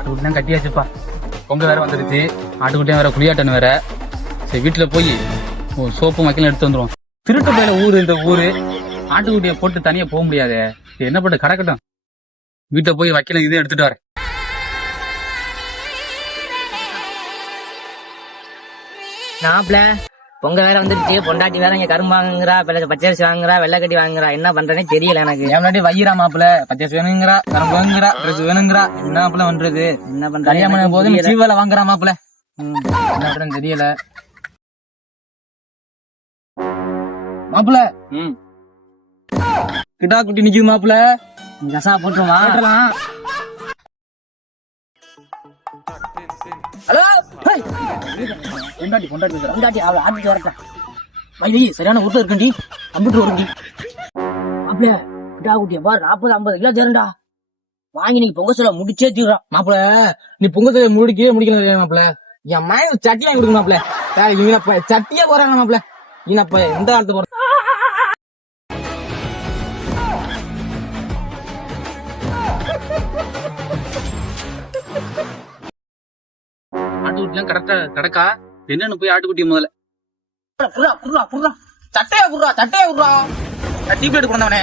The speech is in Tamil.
ஆட்டுக்குட்டிலாம் கட்டியாச்சுப்பா. பொங்க வேற வந்துருச்சு, ஆட்டுக்குட்டியும் வேற குளியாட்டன் வேற. சரி வீட்டுல போய் சோப்பு மக்களும் எடுத்து வந்துருவோம். திருட்டு பயில ஊரு இந்த ஊரு, ஆட்டுக்குட்டியை போட்டு தனியா போக முடியாது. என்ன பண்ணு கிடக்கட்டும், வீட்டை போய் வைக்கல இதை எடுத்துட்டு வரேன். நாப்ல பொங்க வேற வந்துருச்சு. பொண்டாட்டி வேற இங்க கரும்பு வாங்குறா, பச்சரிசி வாங்குறா, வெள்ளை கட்டி வாங்குறா. என்ன பண்றேனே தெரியல எனக்கு. எவ்வளோ வையிறா மாப்பிள்ள, பச்சரிசி வேணுங்கிறா, கரும்பு வேணுங்கிறா, ட்ரெஸ் வேணுங்கிறா. என்ன மாப்பிள்ள பண்றது? என்ன பண்ற? கல்யாணம் போது சீவலை வாங்குறா மாப்பிள்ள. என்ன பண்றேன்னு தெரியல மாப்பிள்ள. கிட்டா குட்டி நிக்குது மாப்பிள்ள. கசா போட்டுருமா? ஹலோ, பொண்டாட்டி பொண்டாட்டி பொண்டாட்டி அவளை ஆட்டிட்டு வரட்டா. வை சரியான ஊட்ட இருக்குண்டி, கம்ப்யூட்டர் வருண்டி. மாப்பிள்ள கிட்டா குட்டிய பாரு, 40-50 கிலோ தேரண்டா. வாங்கி நீங்க பொங்க சொல்ல முடிச்சே தீர்றான். மாப்பிள்ள. நீ பொங்கத்தை முடிக்கல மாப்பிள்ள. என் மயன் சட்டி வாங்கி கொடுங்க மாப்பிள்ள. இவங்க சட்டியே போறாங்க மாப்பிள்ள. இனப்ப எந்த காலத்து போற ஆட்டுக்குட்டிலாம் கிடக்கா என்னன்னு போய் ஆட்டுக்குட்டி முதல்ல சட்டையா புடுறா. டீ பிளேட் கொண்டவனே.